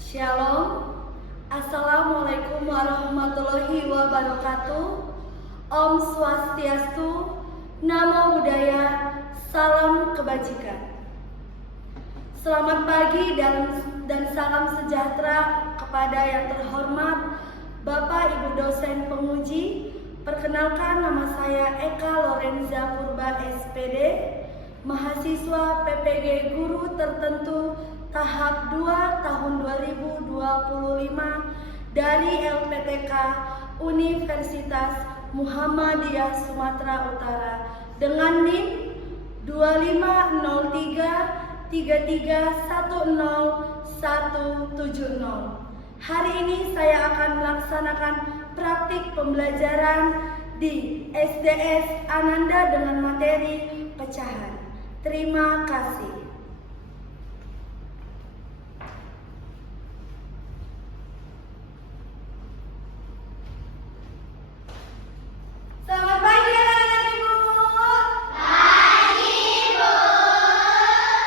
Shalom. Assalamualaikum warahmatullahi wabarakatuh. Om Swastiastu, Namo Buddhaya, salam kebajikan. Selamat pagi dan salam sejahtera kepada yang terhormat Bapak Ibu dosen penguji. Perkenalkan, nama saya Eka Lorenza Purba SPD, mahasiswa PPG Guru Tertentu tahap 2 tahun 2025 dari LPTK Universitas Muhammadiyah Sumatera Utara dengan NIM 250333107170. Hari ini saya akan melaksanakan praktik pembelajaran di SDS Ananda dengan materi pecahan. Terima kasih. Selamat pagi anak-anak Ibu. Pagi, Bu.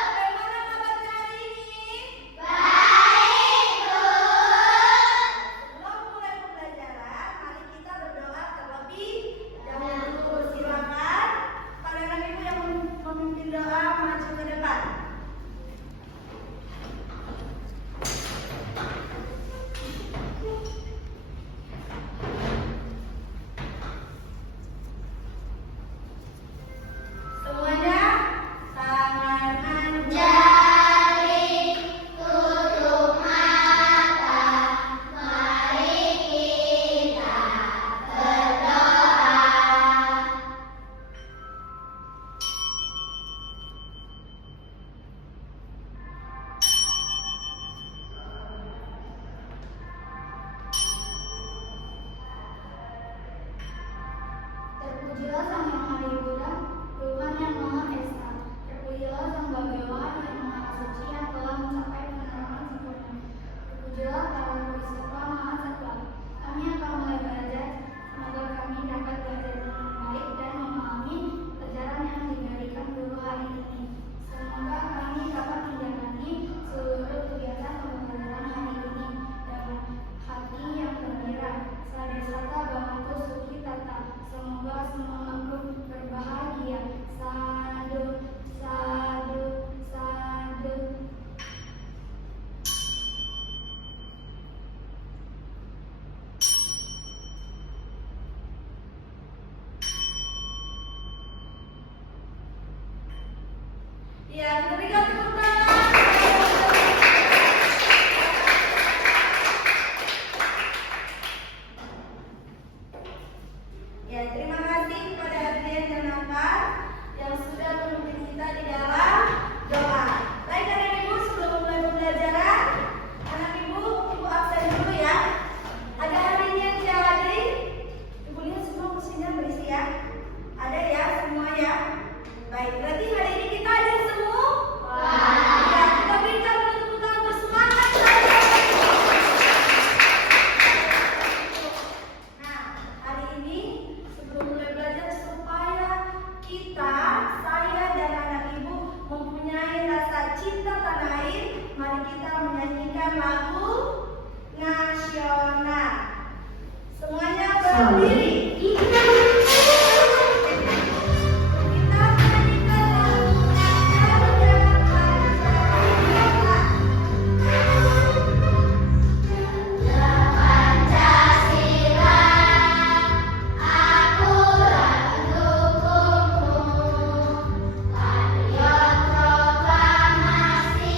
Bagaimana kabarnya hari ini? Baik, Bu. Sebelum mulai pembelajaran, mari kita berdoa terlebih dahulu. Silakan para anak Ibu yang memimpin doa maju ke depan. Semuanya tangan Jari, tutup mata, mari kita berdoa. Terpujilah Sang Yang Maha Buddha, Tuhan yang Maha Esa. Terpujilah Sang Bhagawan yang Maha Suci yang telah mencapai penerangan sempurna. Terpujilah para Bodhisattva Mahasatwa. Kami akan mulai belajar. Semoga kami dapat belajar dengan baik dan memahami pelajaran yang diberikan guru hari ini. Semoga kami dapat menjalani seluruh kegiatan pembelajaran hari ini dengan hati yang gembira. Sadesata Bhagavato Sukhi Tata. Semoga semua makhluk berbahagia. Sadu, sadu, sadu. Ya, kita berikan tepuk tangan. Ya, terima kasih kepada hadirin dan nafas yang sudah memimpin kita di dalam doa. Baik anak Ibu, sebelum mulai pembelajaran, anak Ibu absen dulu ya. Ada hari ini yang tidak hadir? Ibu lihat semua kursinya berisi ya. Ada ya, semua ya. Baik, berarti hari ini kita ada semua. Ya, kita berikan tepuk tangan bersemangat. Nah, hari ini sebelum mulai belajar, supaya kita, saya dan anak Ibu mempunyai rasa cinta tanah air, mari kita menyanyikan lagu nasional. Semuanya berdiri. Kita menyanyikan lagu Pancasila, aturan hukummu, patriot proklamasi,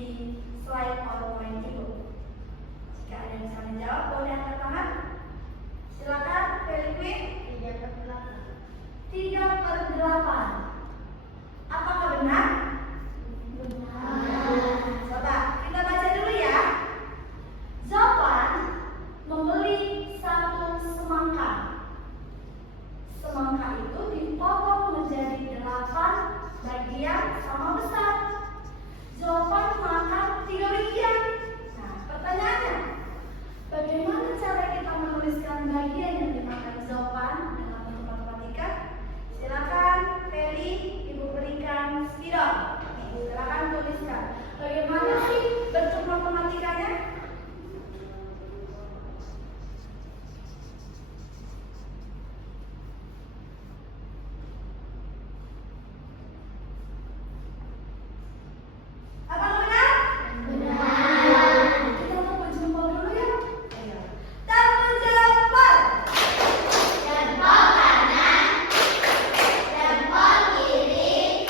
di slide PowerPoint Ibu. Jika ada yang bisa menjawab, boleh angkat tangan. Silakan, Felipe. 3/8. Apakah benar? Coba kita baca dulu ya. Zopan membeli satu semangka. Semangka itu dipotong menjadi 8 bagian sama besar. Zopan makan 3 bagian. Nah, pertanyaannya, bagaimana cara kita menuliskan bagian yang dimakan Zopan dalam bentuk matematika? Silakan, Feli, Ibu berikan spidol. Silakan tuliskan. Bagaimana sih bentuk matematikanya? Apakah benar? Benar. Kita tepuk jempol dulu ya. Ayo. Tepuk jempol. Jempol kanan. Jempol kiri.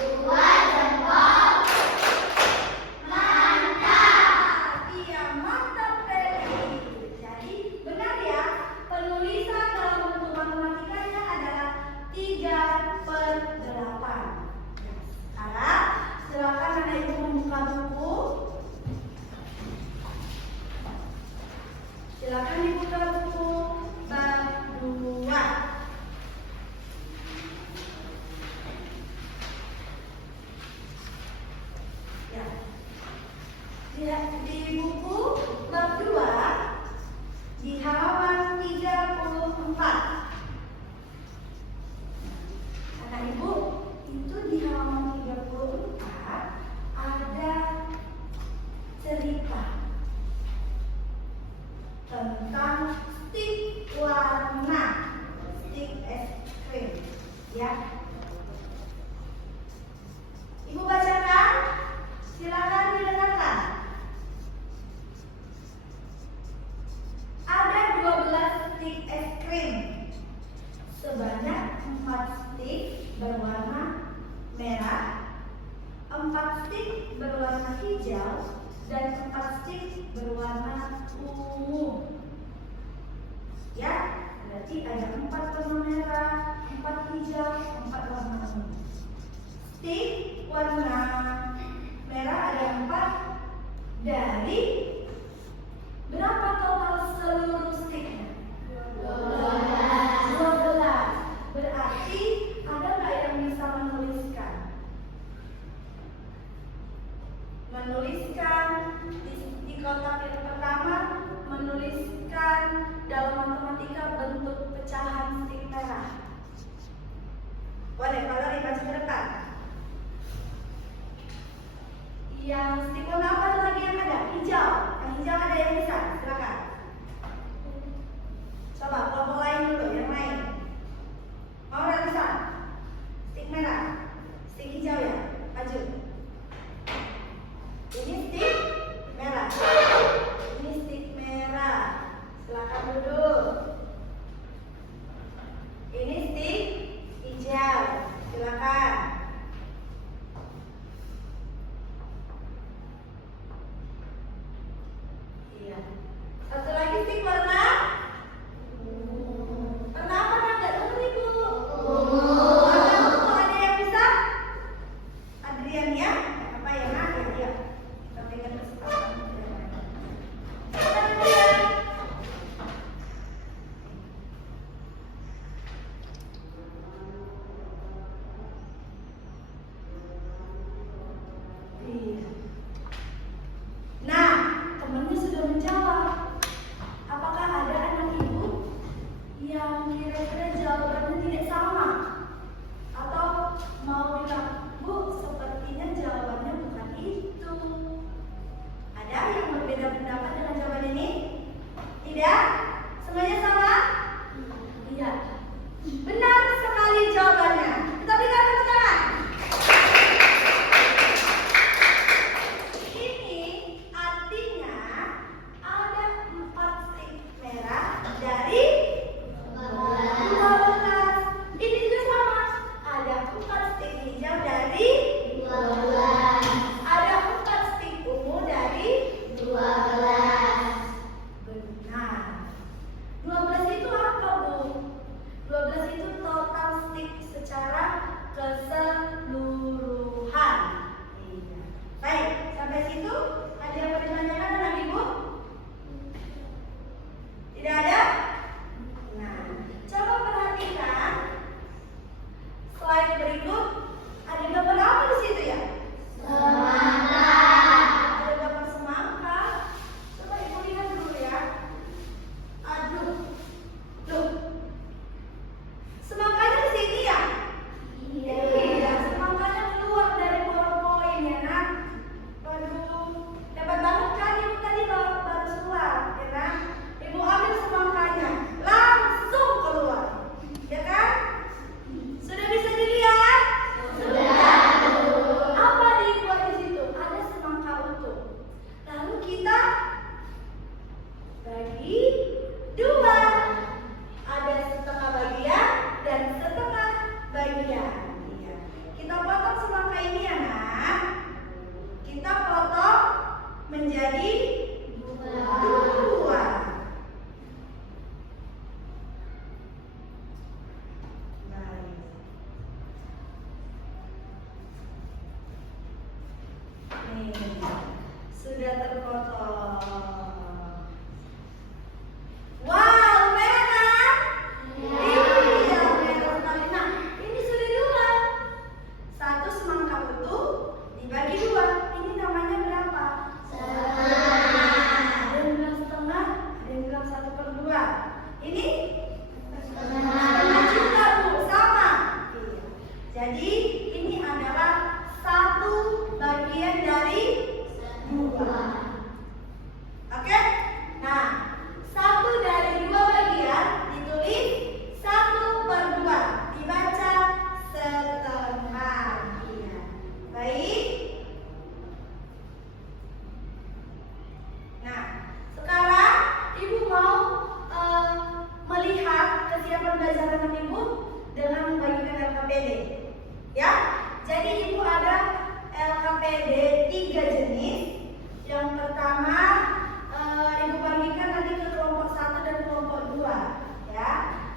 2 jempol. Mantap. Iya, mantap Feli. Jadi benar ya, penulisan dalam bentuk matematikanya adalah 3/8. Sekarang silakan anak ibu membuka buku. Silakan dibuka buku bab 2. Ya. Di buku bab 2 di halaman 34. Kata ibu, itu di halaman 34 ada cerita tentang stik warna, stik es krim, ya. Ibu bacakan, silakan didengarkan. Ada 12 stik es krim, sebanyak 4 stik berwarna merah, 4 stik berwarna hijau, dan 4 stik berwarna ungu. Ya, berarti ada 4 warna merah, 4 hijau, 4 warna ungu. Stik warna merah ada 4 dari berapa total seluruh stiknya? 12. Berarti ada nggak yang bisa menuliskan? Menuliskan di kotak yang pertama, menuliskan dalam matematika bentuk pecahan stik merah. Boleh, kalau di baca ke depan. Yang stik warna apa lagi yang ada? Hijau. Yang hijau ada yang bisa? Silakan. Coba kelompok lain dulu, yang lain. Mau ratusan? Stik merah, stik hijau ya? Maju. Ini stik merah. Ini stik merah. Silakan duduk. Ini stik hijau. Silakan. Sudah terpotong. Wow, merah kan? Iya, merah sekali. Nah, ini sudah dua. Satu semangka utuh dibagi dua. Ini namanya berapa? Ada yang bilang setengah, ada yang bilang 1/2. Ini setengah juga, Bu, sama. Iya. Jadi ini adalah 1 bagian dari 2. Oke? Nah, 1 dari 2 bagian ditulis 1/2. Dibaca setengah. Iya. Baik. Nah, sekarang Ibu mau melihat kesiapan belajar anak Ibu dengan membagikan LKPD. Ya, jadi Ibu ada LKPD 3 jenis. Yang pertama Ibu bagikan nanti ke kelompok 1 dan kelompok 2. Ya,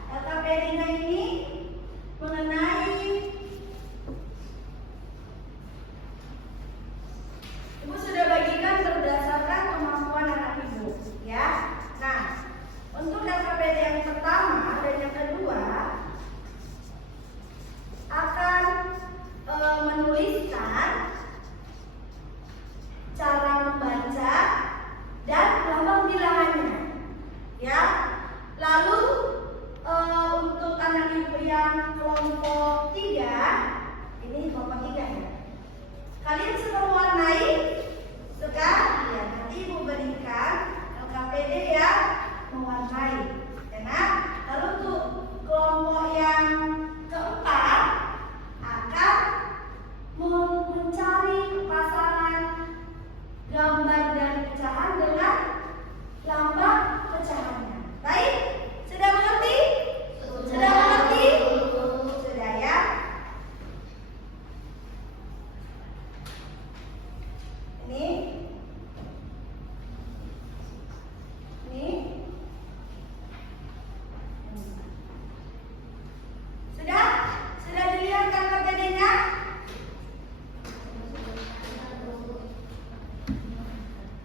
LKPD-nya ini mengenai Ibu sudah bagikan berdasarkan kemampuan anak Ibu. Ya, nah untuk LKPD yang pertama dan yang kedua akan menuliskan cara membaca dan lambang bilangannya, ya. Lalu untuk anak Ibu yang kelompok 3, ini kelompok 3 ya. Kalian suka mewarnai? Suka? Ya, nanti Ibu berikan LKPD yang mewarnai. Karena lalu untuk kelompok yang keempat akan mencari pasangan gambar dari pecahan dengan lambang pecahannya. Baik? Sudah mengerti? Sudah mengerti? Sudah ya? Ini sudah dilihat kan KPD-nya?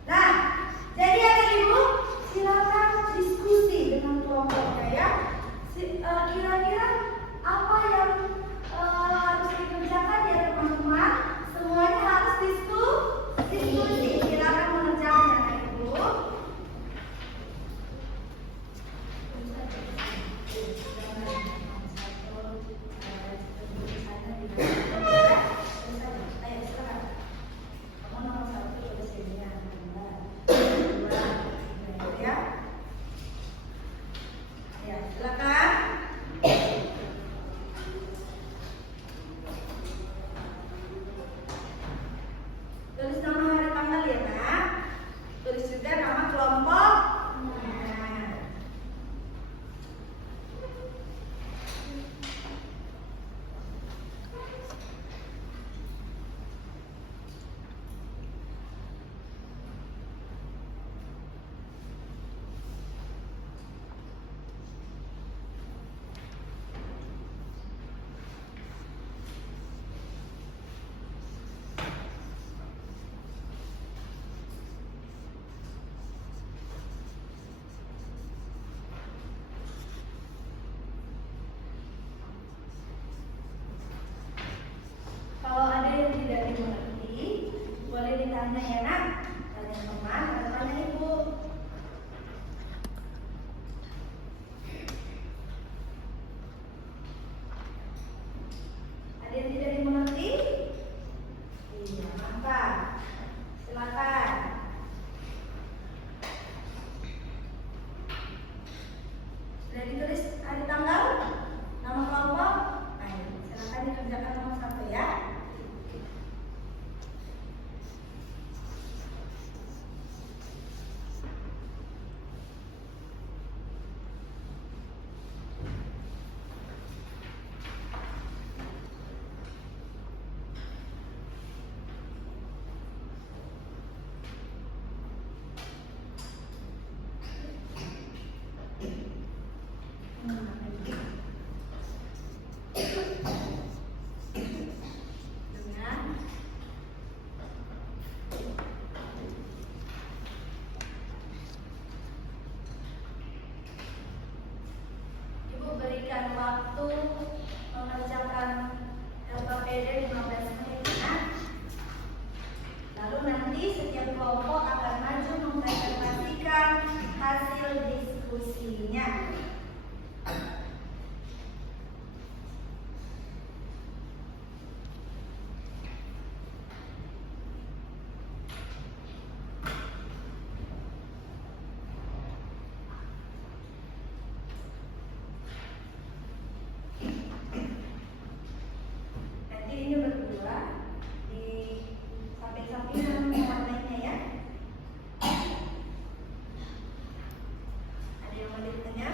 Nah, jadi anak Ibu silakan diskusi dengan kelompoknya ya. Kira-kira apa yang harus dikerjakan ya teman-teman? Semuanya harus diskusi. Silakan mengerjakan anak Ibu. Tulis nama hari tanggal ya, Nak. Tulis juga nama kelompok. Kalau ada yang tidak dimengerti, boleh ditanya ya, Nak. Tanya teman atau tanya Ibu. Ada yang tidak dimengerti? Iya, mantap. Silakan. Sudah ditulis hari tanggal, nama kelompok. Ayo, silakan dikerjakan nomor 1 ya. nanti setiap kelompok akan maju mempresentasikan hasil diskusinya. Nanti ini berdua di samping-sampingan warnanya ya. Ada yang mau ditanya?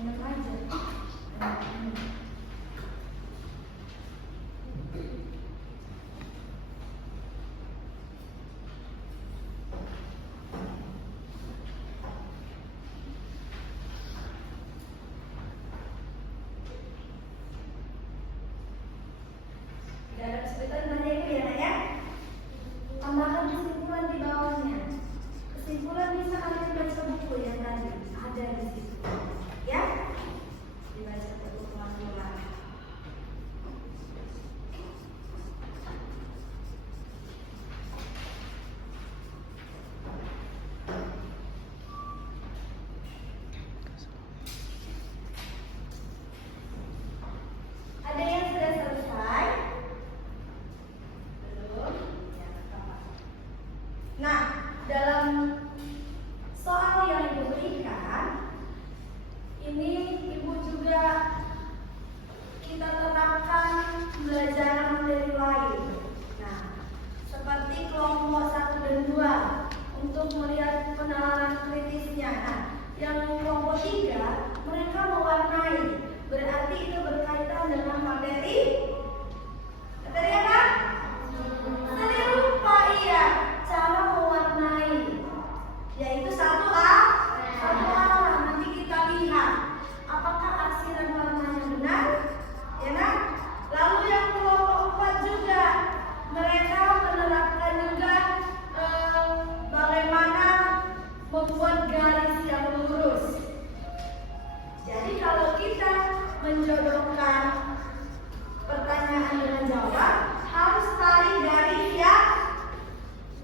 Enak aja. Dalam kesulitan banyak itu ya, Nak ya. Tambahkan kesimpulan di bawahnya. Kesimpulan bisa kalian baca buku yang tadi ada di situ, ya. Dibaca buku pelan-pelan. Ada yang sudah selesai? Belum? Ya, apa? Nah, dalam soal yang Ibu berikan, ini Ibu juga kita terapkan pembelajaran materi lain. Nah, seperti kelompok 1 dan 2 untuk melihat penalaran kritisnya. Nah, yang kelompok 3 mereka mewarnai, berarti itu berkaitan dengan materi apa? Seni rupa, iya. Cara mewarnai, yaitu 1A. Nanti kita lihat apakah arsiran warnanya benar, ya kan? Lalu yang kelompok 4 juga mereka menerapkan juga bagaimana membuat garis yang lurus. Jadi kalau kita menjodohkan pertanyaan dengan jawab, harus tarik garis yang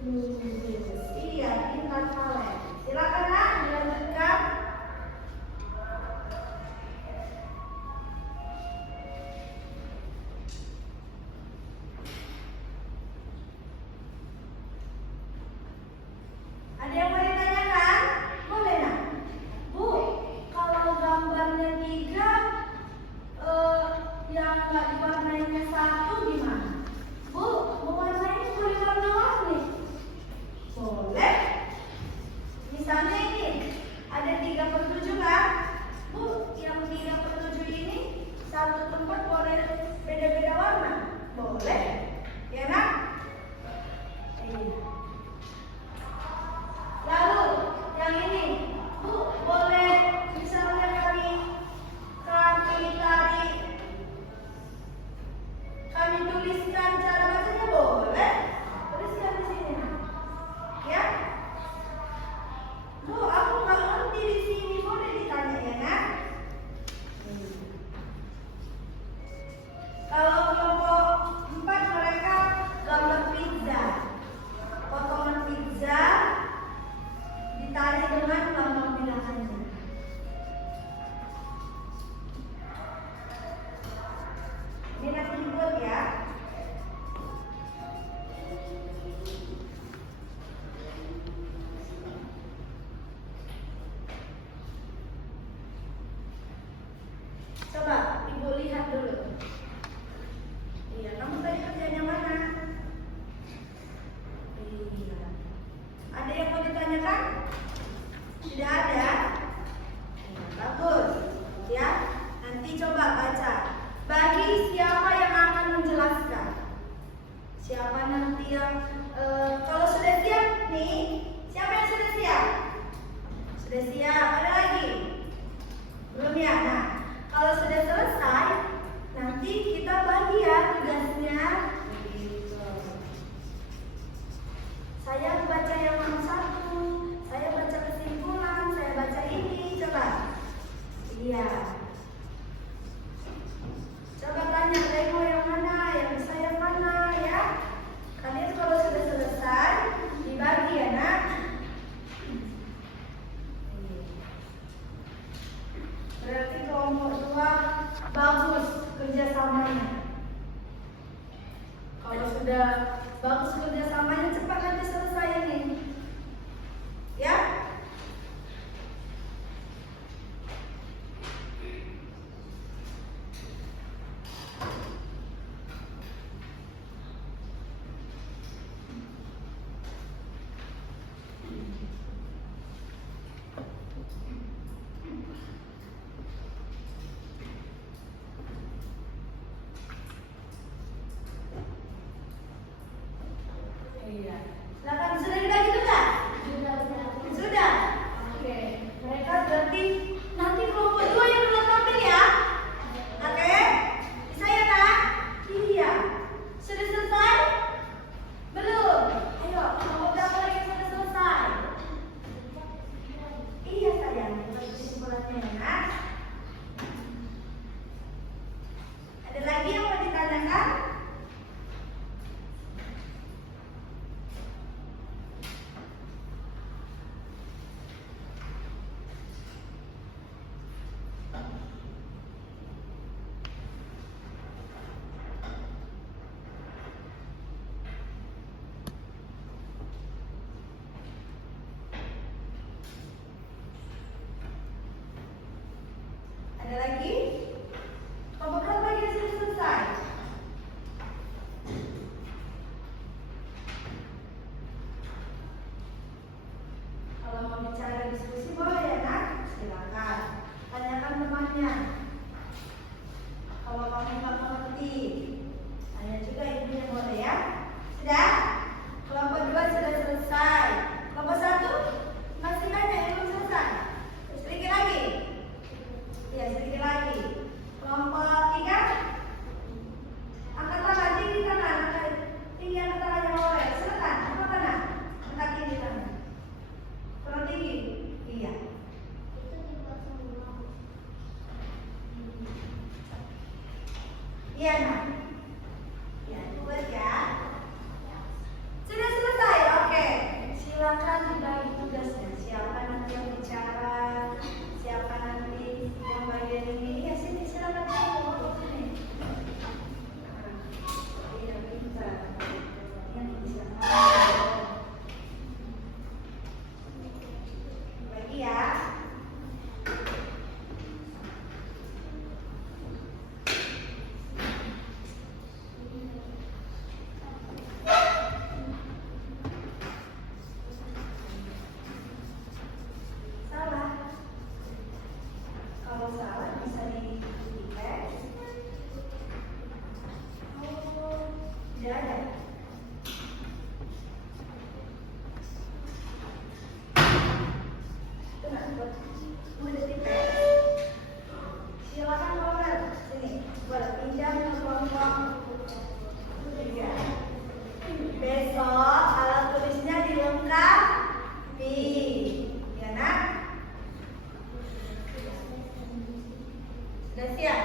lurus. Iya, pintar kalian. Silakan Nak, dilanjutkan. Ada yang mau ditanyakan? Boleh Nak. Bu, kalau gambarnya 3 yang nggak diwarnainya 1 gimana? Bu, mewarnainya boleh warna-warni? Boleh. Misalnya ini ada 3/7 kan? Bu, yang 3/7 ini satu tempat boleh beda-beda warna? Boleh. Ya kan? Iya. Lalu yang ini, Bu, boleh misalnya kami tuliskan cara bacanya, boleh? Tuliskan di sini, ya. Bu, aku nggak ngerti di sini, boleh ditanya ya, Nak? Kalau kelompok 4 mereka gambar pizza, potongan pizza ditarik dengan lambang bilangannya. Ini nanti dibuat ya. Coba Ibu lihat dulu. Iya, kamu tadi kerjanya mana? Iya. Ada yang mau ditanyakan? Tidak ada? Bagus. Ya, nanti coba baca. Bagi siapa yang akan menjelaskan? Siapa nanti yang kalau sudah siap nih? Siapa yang sudah siap? Sudah siap. Ada lagi? Belum ya? Nah, kalau sudah selesai, nanti kita bagi ya tugasnya. Begitu. Saya baca yang nomor 1, semuanya. Kalau kamu nggak mengerti, tanya juga ibunya boleh ya. Sudah? Kelompok 2 sudah selesai. Kelompok 1 masih banyak yang belum selesai. Sedikit lagi. Ya, sedikit lagi. Kelompok 3 angkat tangan tinggi kanan, tinggi angkat tangan yang boleh. Silakan, angkat tangan. Angkat tinggi tangan. Kurang tinggi. Iya. Iya, nah. Ya, buat ya. Sudah selesai, oke. Silakan dibagi tugasnya. Siapa nanti yang bicara? Siapa nanti yang bagian ini? Ya sini, silakan kamu sini. Iya, bisa. Yang bisa. Bagi ya. Salah. Kalau salah bisa di-tes. Oh, tidak ada. Tenang, buat udah di-tes. Silakan Robert, sini. Buat pinjam ke kelompok 3. Besok alat tulisnya dilengkapi. Ya nak? Sudah siap?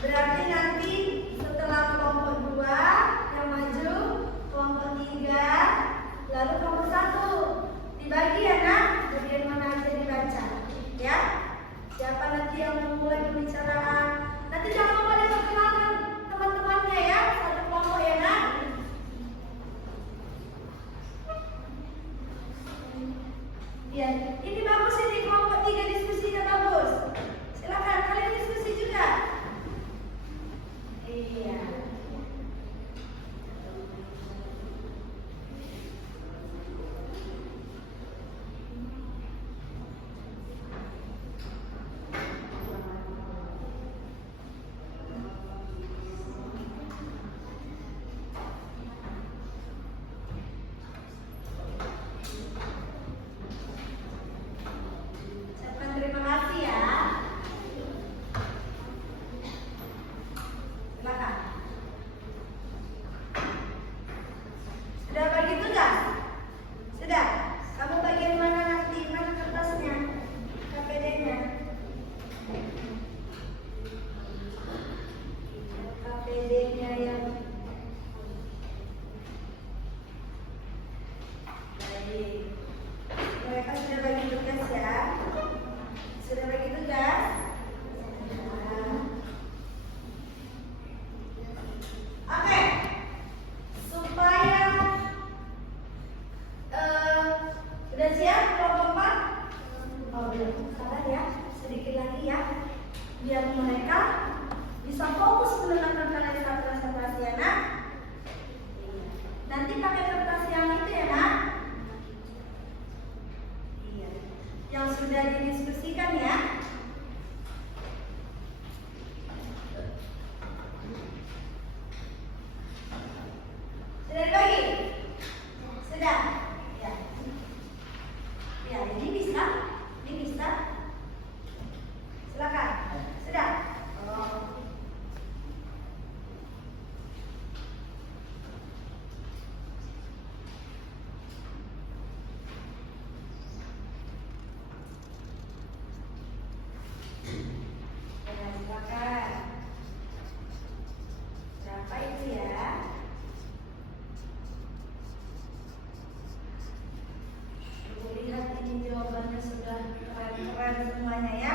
Berarti nanti setelah kelompok 2 yang maju, kelompok 3, lalu kelompok 1 dibagi ya nak, bagian mana aja dibaca, ya? Siapa nanti yang memulai pembicaraan? Nanti jangan lupa diperkenalkan teman-temannya ya, satu kelompok ya nak. Ya, ini bagus ini kelompok 3 diskusinya bagus. Silakan kalian diskusi juga. Iya. Ucapkan terima kasih ya. Silakan. Sudah bagi tugas? Sudah? Kamu bagian mana nanti? Mana kertasnya? KPD-nya? KPD-nya yang baik. Mereka sudah bagi tugas ya? Sudah bagi tugas? Oke. Supaya udah siap kelompok 4? Oh, belum. Sabar ya. Sedikit lagi ya. Biar mereka bisa fokus mendengarkan kalian konsentrasi ya nak. Nanti pakai kertas yang itu ya nak. Iya. Yang sudah didiskusikan ya. Sudah dibagi? Sudah? Ya. Ya, ini bisa? Ini bisa? Silakan. Sudah? Oh. Ya, silakan. Berapa itu ya? Lihat ini jawabannya sudah keren-keren semuanya ya.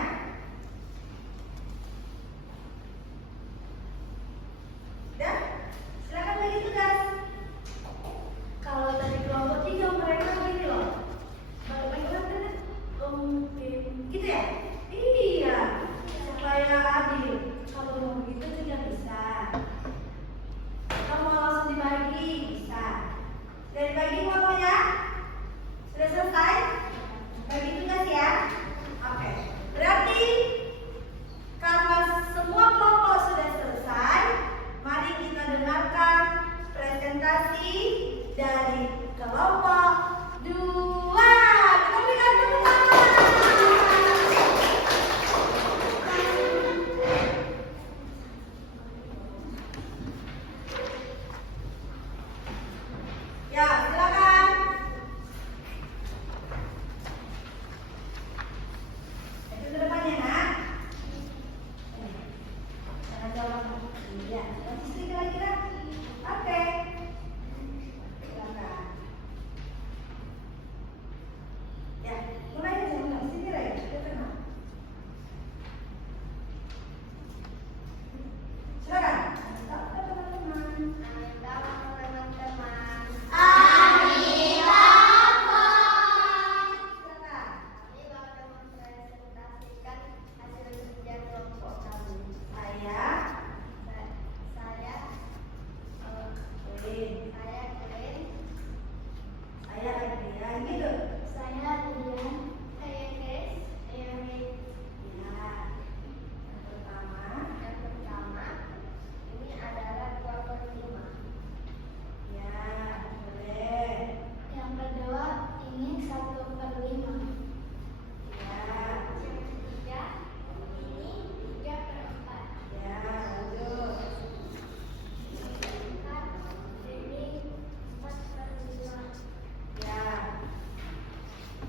Sudah? Silakan bagi tugas. Kalau dari kelompok 3 mereka gini loh. Kalau bagaimana? Mungkin gitu ya? Iya. Supaya adil. Kalau mau begitu juga bisa. Kalau mau langsung dibagi bisa. Sudah dibagi kelompoknya? Sudah selesai? Bagi tugas ya? Oke. Berarti Ya, mulai aja mulai. Sini Ray, kita kenal. Silakan. Mantap teman-teman. Mantap teman-teman. Silakan. Kami bakal mempresentasikan hasil kerja kelompok kami. Saya Saya Lin. Keren. Saya Adrian gitu. Saya Adrian. Saya Grace. Saya Rin. Ya. Yang pertama, Yang pertama, ini adalah 2/5. ya, boleh. Yang kedua, ini 1/5. Ya. Yang ketiga, ini 3/4. Ya, lanjut. Yang keempat, ini 4/5. Ya.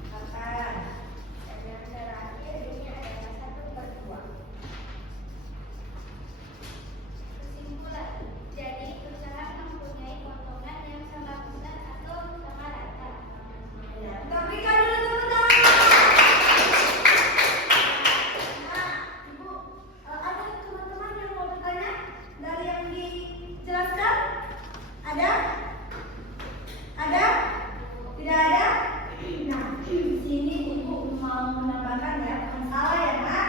Kapan? Dan yang terakhir, ini adalah 1/2. Kesimpulan, jadi usaha mempunyai potongan yang sama besar atau sama rata. Ya, kita berikan dulu tepuk tangan. Nah, Ibu, ada teman-teman yang mau bertanya dari yang dijelaskan? Ada? Ada? Tidak ada? Nah, di sini Ibu mau menambahkan ya, bukan salah ya, Nak.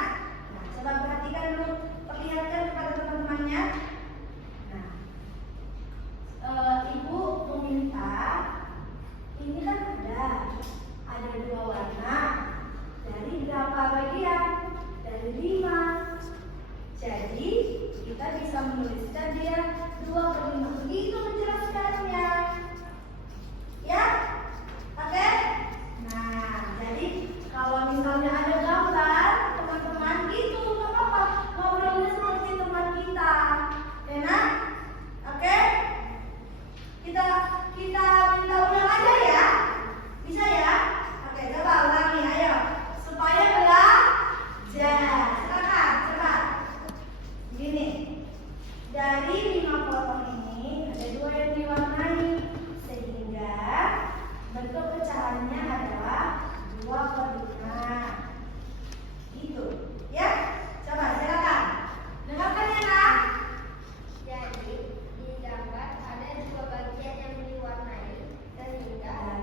Nah, coba perhatikan dulu, perlihatkan kepada teman-temannya. Nah, Ibu meminta ini kan ada 2 warna dari berapa bagian? Dari 5. Jadi kita bisa menuliskan dia 2/5. Begitu menjelaskannya. Ya? Oke? Nah, jadi kalau misalnya ada gambar teman-teman gitu nggak apa-apa, ngobrolnya seperti teman kita. Ya, Nak? Oke? Kita minta ulang aja ya. Bisa ya? Oke, coba ulangi, ayo. Supaya belajar. Silakan, coba. Gini. Dari 5 potong ini ada 2 yang diwarnai, sehingga bentuk pecahannya adalah 2/5. Gitu. Ya? Coba silakan. Dengarkan ya, Nak. Jadi, di gambar ada 2 bagian yang diwarnai sehingga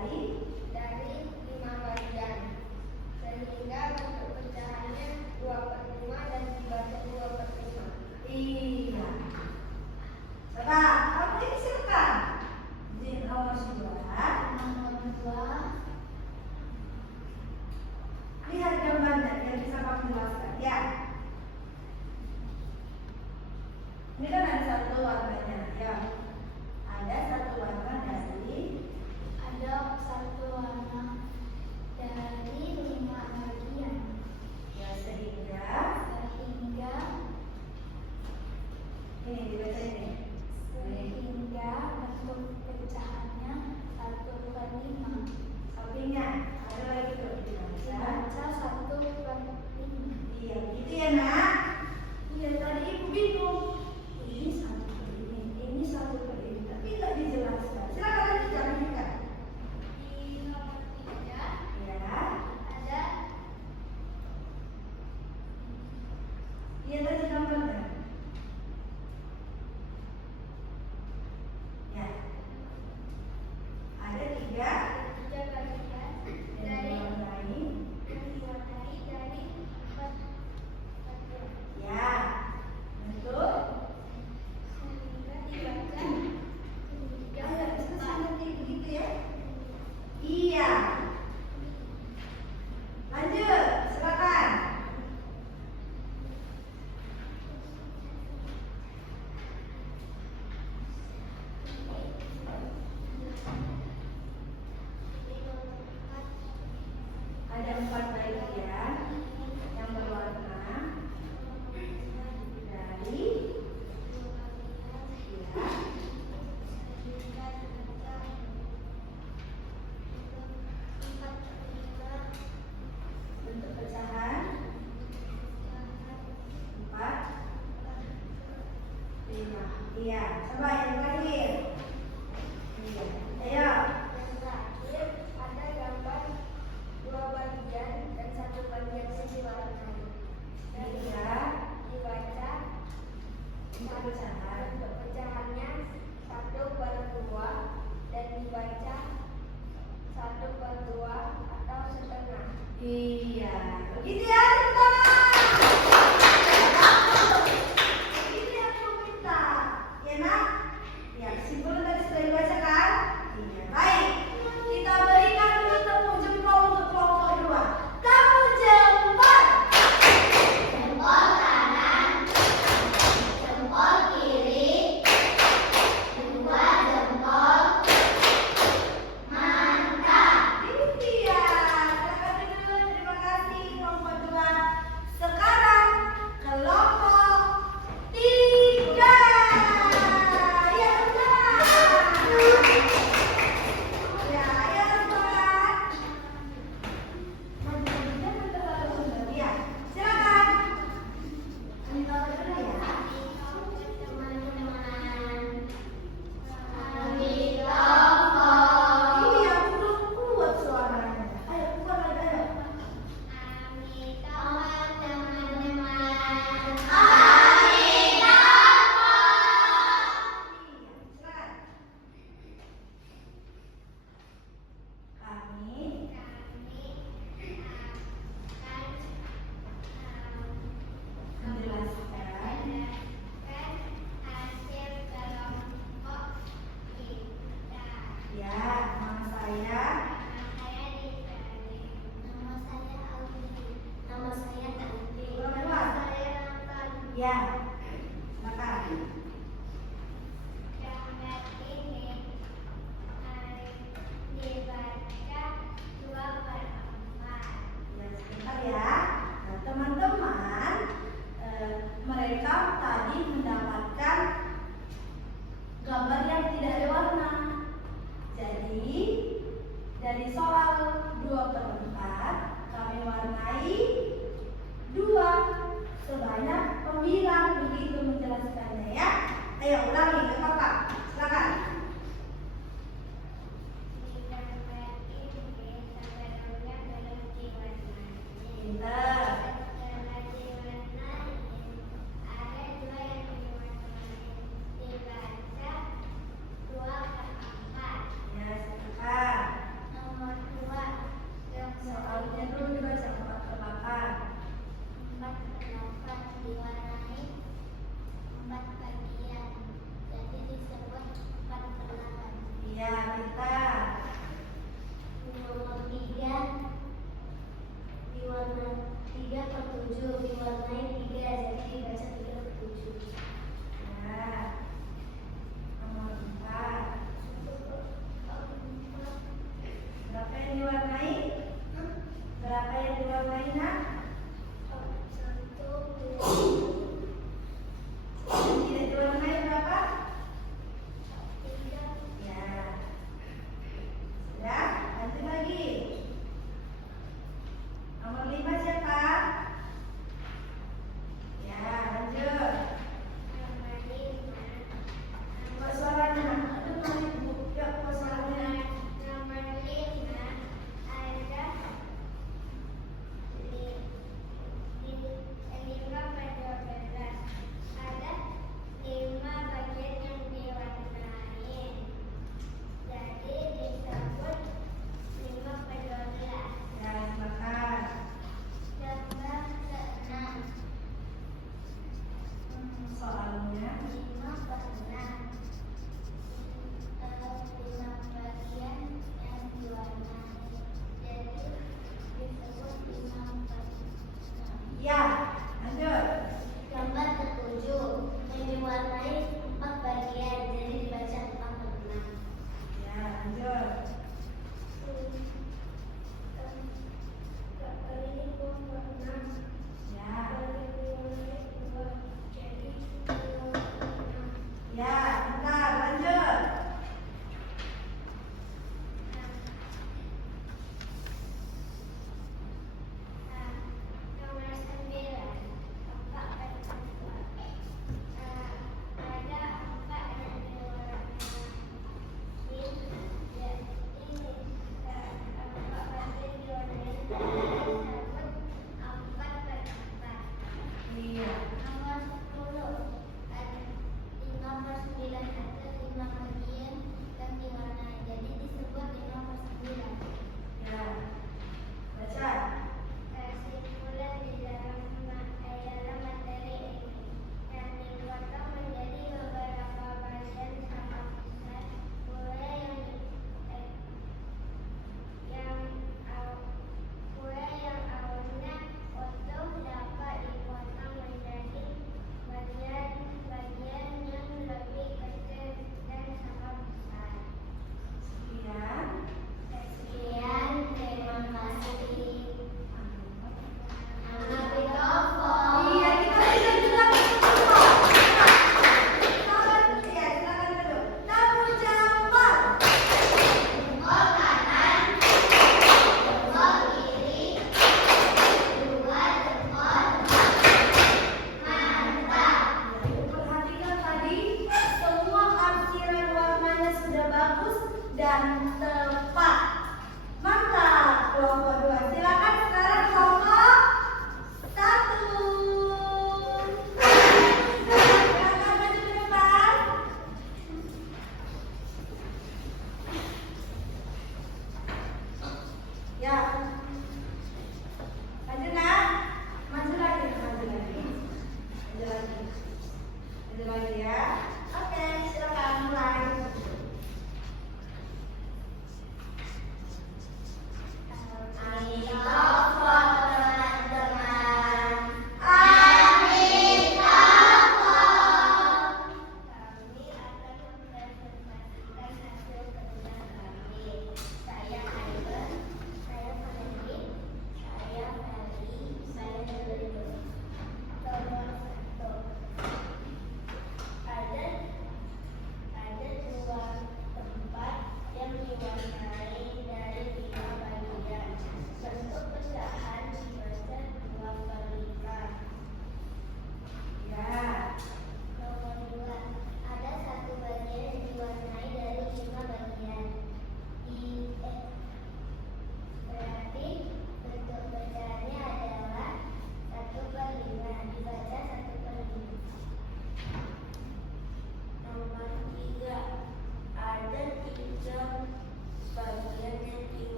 dari 5 bagian. Sehingga bentuk pecahannya 2/5 dan dibagi 2/5. Iya. Coba, kamu ini silakan. Di nomor 2. Lihat gambarnya yang bisa kamu jelaskan ya. Ini kan ada 1 warnanya ya. Ada 1 warna dari Ada 1 warna dari 5 bagian. ya, sehingga Sehingga ini dibaca ini. bentuk pecahannya 1/5. Sampingnya ada lagi tuh dibaca. Dibaca 1/5. Iya, gitu ya, Nak. Iya, tadi Ibu bingung. Ini 1/5, ini 1/5, tapi nggak dijelaskan. Silakan lanjutkan. Di nomor 3 Ya, ada iya tadi gambarnya. Ya, ada 3 3 bagian yang diwarnai. diwarnai dari 4 bagian. Ya, bentuk. Sehingga dibaca Ya, 3/4. bisa nanti begitu ya. Iya. Lanjut, silakan. Ada 4 bagian yang berwarna dari ya. Bentuk pecahan 4, 5. Iya, coba yang terakhir. Iya, ayo. Yang terakhir ada gambar 2 Ya, silakan. Gambar ini dibaca 2/4. Ya, sebentar ya. Nah, teman-teman, mereka tadi mendapatkan gambar yang tidak ada warna. Jadi, dari soal 2/4, kami warnai 2 sebanyak 9. Begitu menjelaskannya ya. Ayo ulangi ke kakak. Silakan. Di gambar ini sebenarnya belum diwarnai. Pintar. Setelah diwarnai, ada 2 yang diwarnai. Dibaca 2/4. Ya, silakan. Nomor 2 yang Soalnya dulu dibaca 4/8. 4/8 diwarnai 4 bagian, jadi disebut 4/8. Iya, pintar. Nomor 3 diwarnai 3/7 diwarnai 3, jadi dibaca 3/7. Ya. Nomor 4. Berapa yang diwarnai? Berapa yang diwarnai, nak? 1, 2, Yang tidak diwarnai berapa? 3. Ya. Sudah, lanjut lagi. Nomor 5 siapa? Ya, lanjut. Nomor 5 Buka suaranya, nak. Aduh, mari, Bu. Yuk, buka suaranya. Nomor 5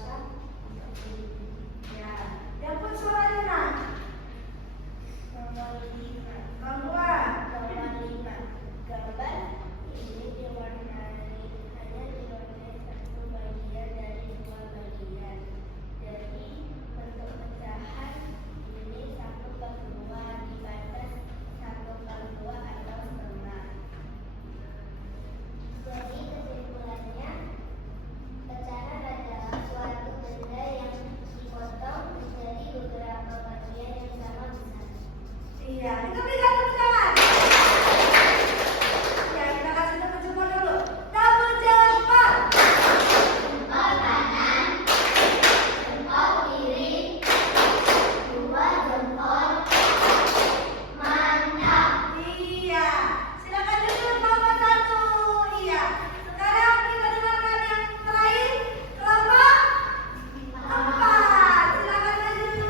dewasa untuk mengikuti. Ya. Yang pun suaranya nak. Nomor 5. Nomor 2. Nomor 5. Gambar ini diwarnai satu bagian dari dua bagian. Jadi bentuk pecahan ini 1/2 dibatas 1/2 atau setengah. Jadi kesimpulannya, pecahan adalah suatu benda yang dipotong menjadi beberapa bagian yang sama besar. Iya, kita berikan tepuk tangan. Ya, kita kasih tepuk jempol dulu. Double jempol. Jempol kanan, jempol kiri, 2 jempol. Mantap. Iya. Silakan duduk nomor 1. Iya. Sekarang kita dengarkan yang terakhir. Kelompok 4. Silakan maju.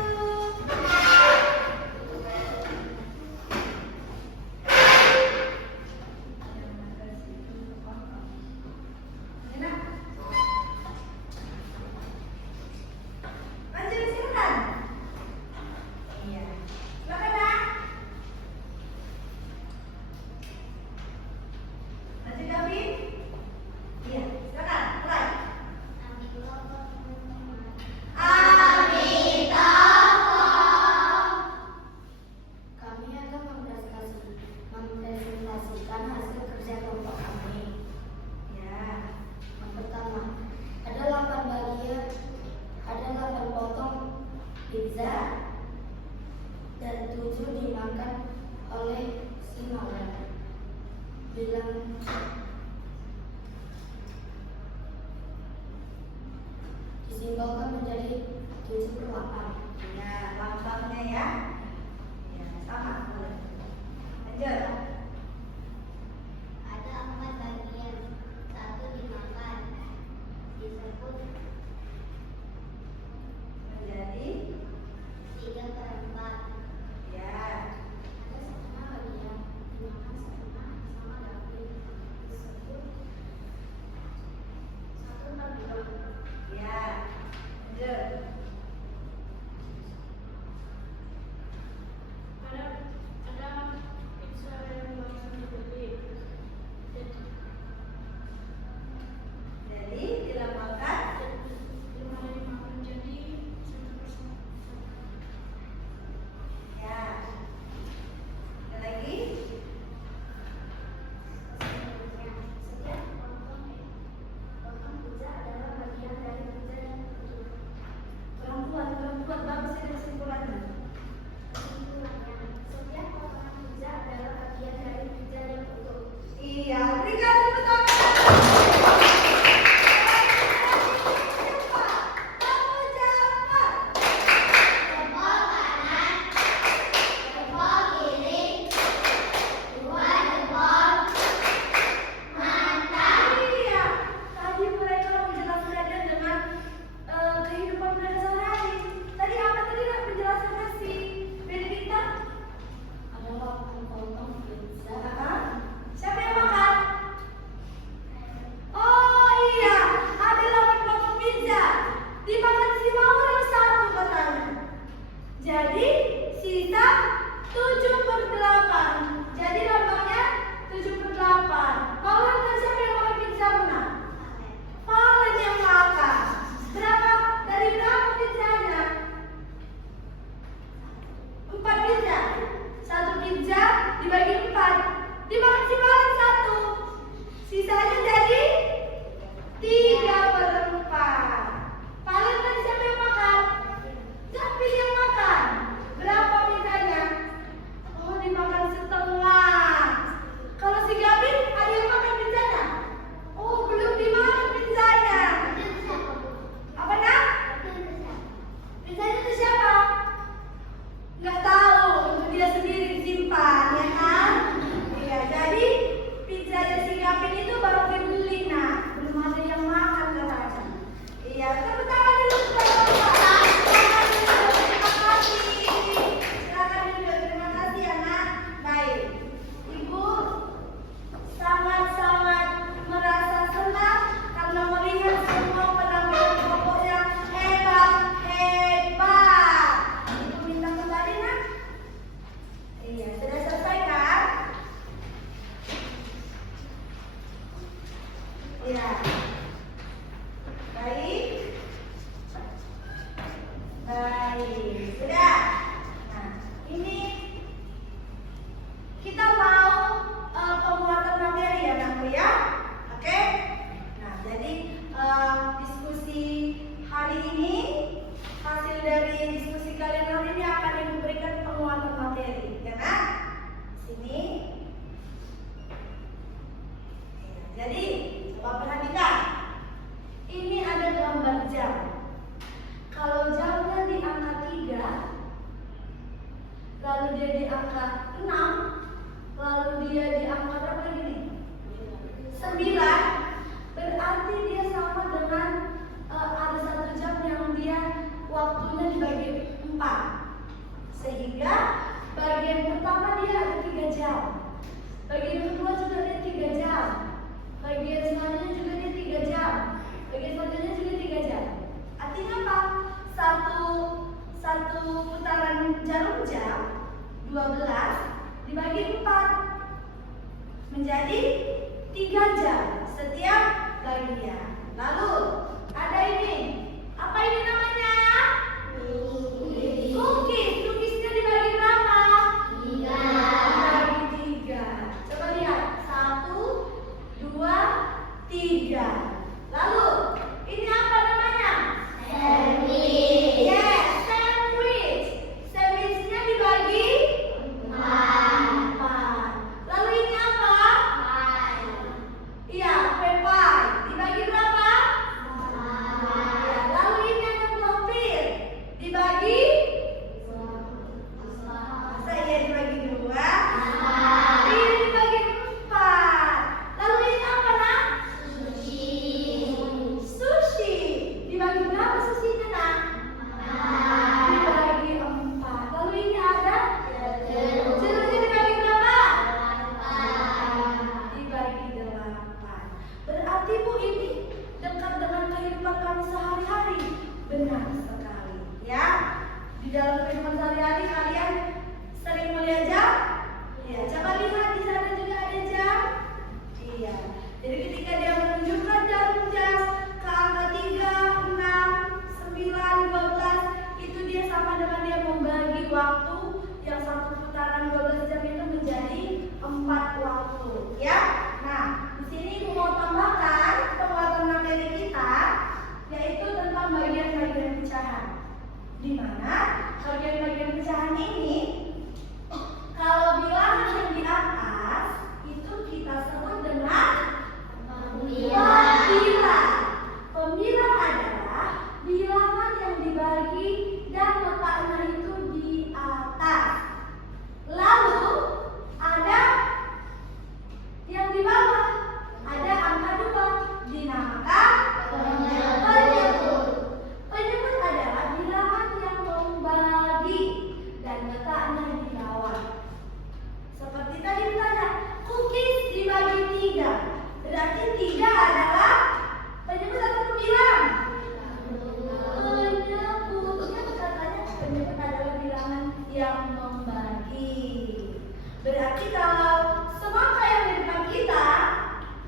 Enak. Maju silakan. Iya. Silakan nak. Maju Gavin. Iya. Silakan. Mulai. Kami akan mempresentasikan hasil kerja kelompok kami. Ya. Yang pertama, ada 8 potong pizza dan 7 dimakan oleh si Mawar. Disimbolkan menjadi 7/8. Ya, lambangnya ya. Ya, sama. Boleh. Lanjut. Ada 4 bagian, 1 dimakan, disebut Menjadi 3/4. ya. Ada setengah bagian, dimakan setengah sama David, disebut 1/2. Ya. Lanjut. dalam kehidupan sehari-hari kalian sering melihat jam? Iya, coba lihat di sana juga ada jam. Iya. Jadi ketika dia menunjukkan jarum jam ke angka 3, 6, 9, 12, itu dia sama dengan dia membagi waktu yang satu putaran 12 jam itu menjadi 4 waktu, ya. Nah, di sini Ibu mau tambahkan penguatan materi kita, yaitu tentang bagian-bagian pecahan. Di mana bagian-bagian pecahan ini, kalau bilangan yang di atas itu kita sebut dengan pembilang. Pembilang adalah bilangan yang dibagi dan letaknya itu di atas. Lalu ada yang di bawah, ada angka 2, dinamakan penyebut. Penyebut adalah bilangan yang membagi dan letaknya di bawah. Seperti tadi ditanya, cookies dibagi 3, berarti 3 adalah penyebut atau pembilang? Penyebut. Katanya penyebut adalah bilangan yang membagi. Berarti kalau semangka yang di depan kita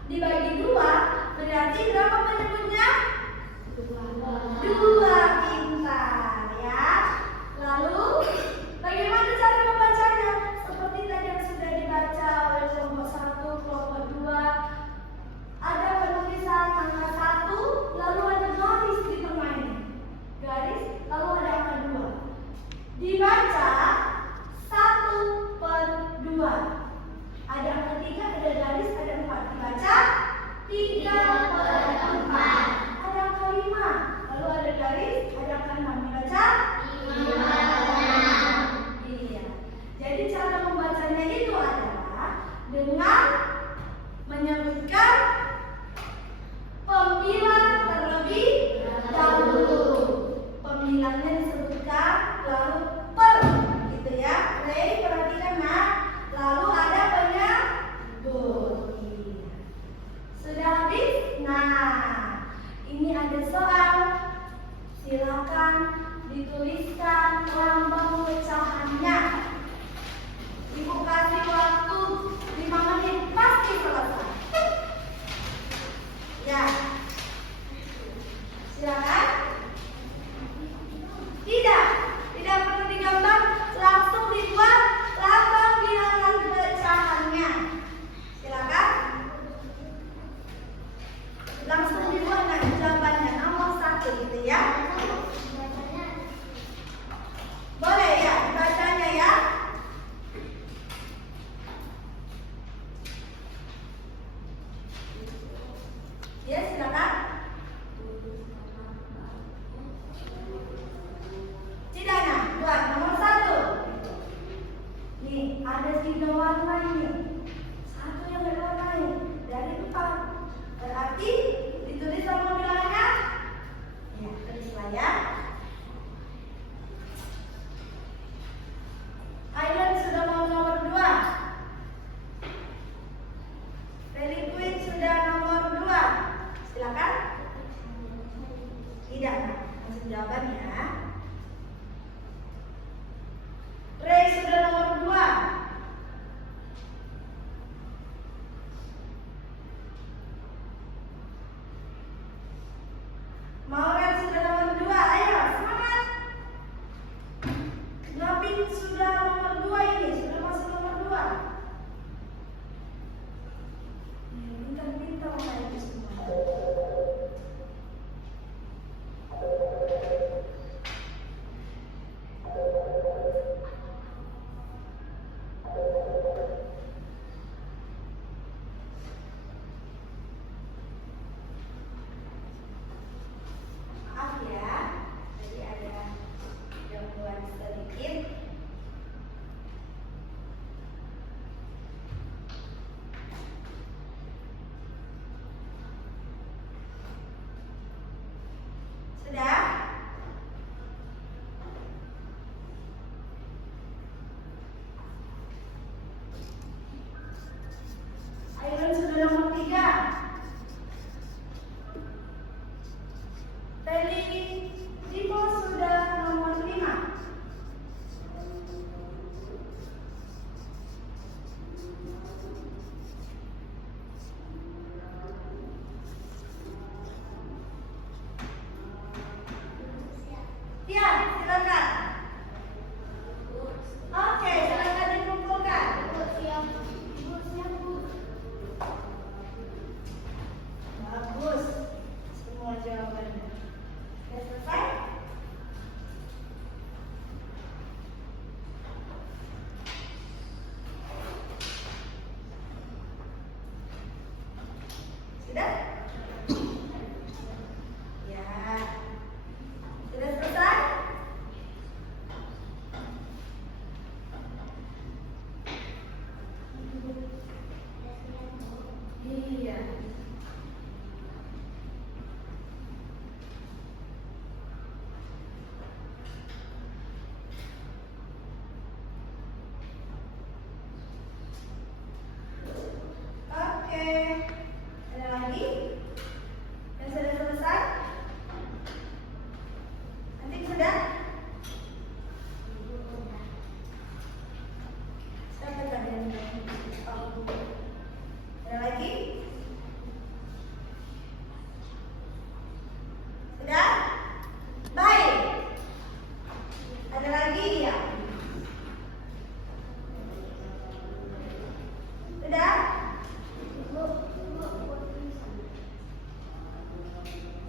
dibagi 2, berarti berapa penyebutnya? 2, pintar ya. Lalu bagaimana cara membacanya? Seperti tadi yang sudah dibaca oleh kelompok 1, kelompok 2. Ada penulisan angka 1, lalu ada garis di tengah ini. Garis, lalu ada angka 2. Dibaca 1/2. Ada angka 3, ada garis, ada 4. Dibaca 3/4. Ada angka 5, lalu ada garis, ada angka 6. Dibaca 5/6. Iya. Jadi cara membacanya itu adalah dengan menyebutkan pembilang terlebih dahulu. Pembilangnya disebutkan, lalu per, gitu ya. Rey, perhatikan nak. Lalu ada penyebut. Sudah habis? Nah, ini ada soal. Silakan dituliskan lambang pecahannya. Ibu kasih waktu 5 menit, pasti selesai. Ya. Silakan. Tidak perlu digambar, langsung dibuat lambang bilangan pecahannya. Silakan. Langsung dibuat nanti jawabannya nomor 1 gitu ya. Boleh ya, bacanya ya. Ya, silakan. Tidak, nah, buat nomor 1. Nih, ada 3 warna ini. 1 yang berwarna dari 4. Berarti ditulis sama bilangannya. Ya, tulislah ya.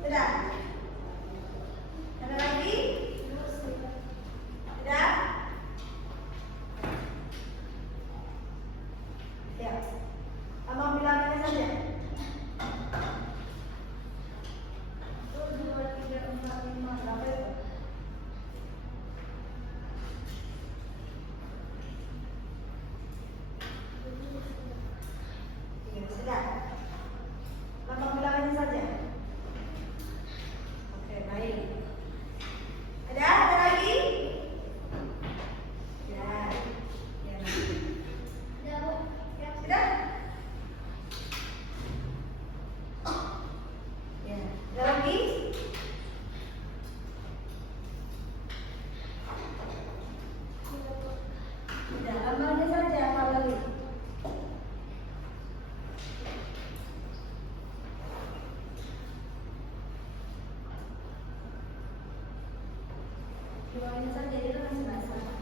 Sudah? Ada lagi? Sudah? Ya. Abang bilangnya saja. 1, 2, 3, 4, 5, berapa itu? Ya, sudah. Abang bilangnya saja. Oke, baik. Ada lagi? Ya. Ya. Sudah? Ya. Ada lagi? Sudah, abangnya saja hafal lagi. Doain saja, dia masih basah.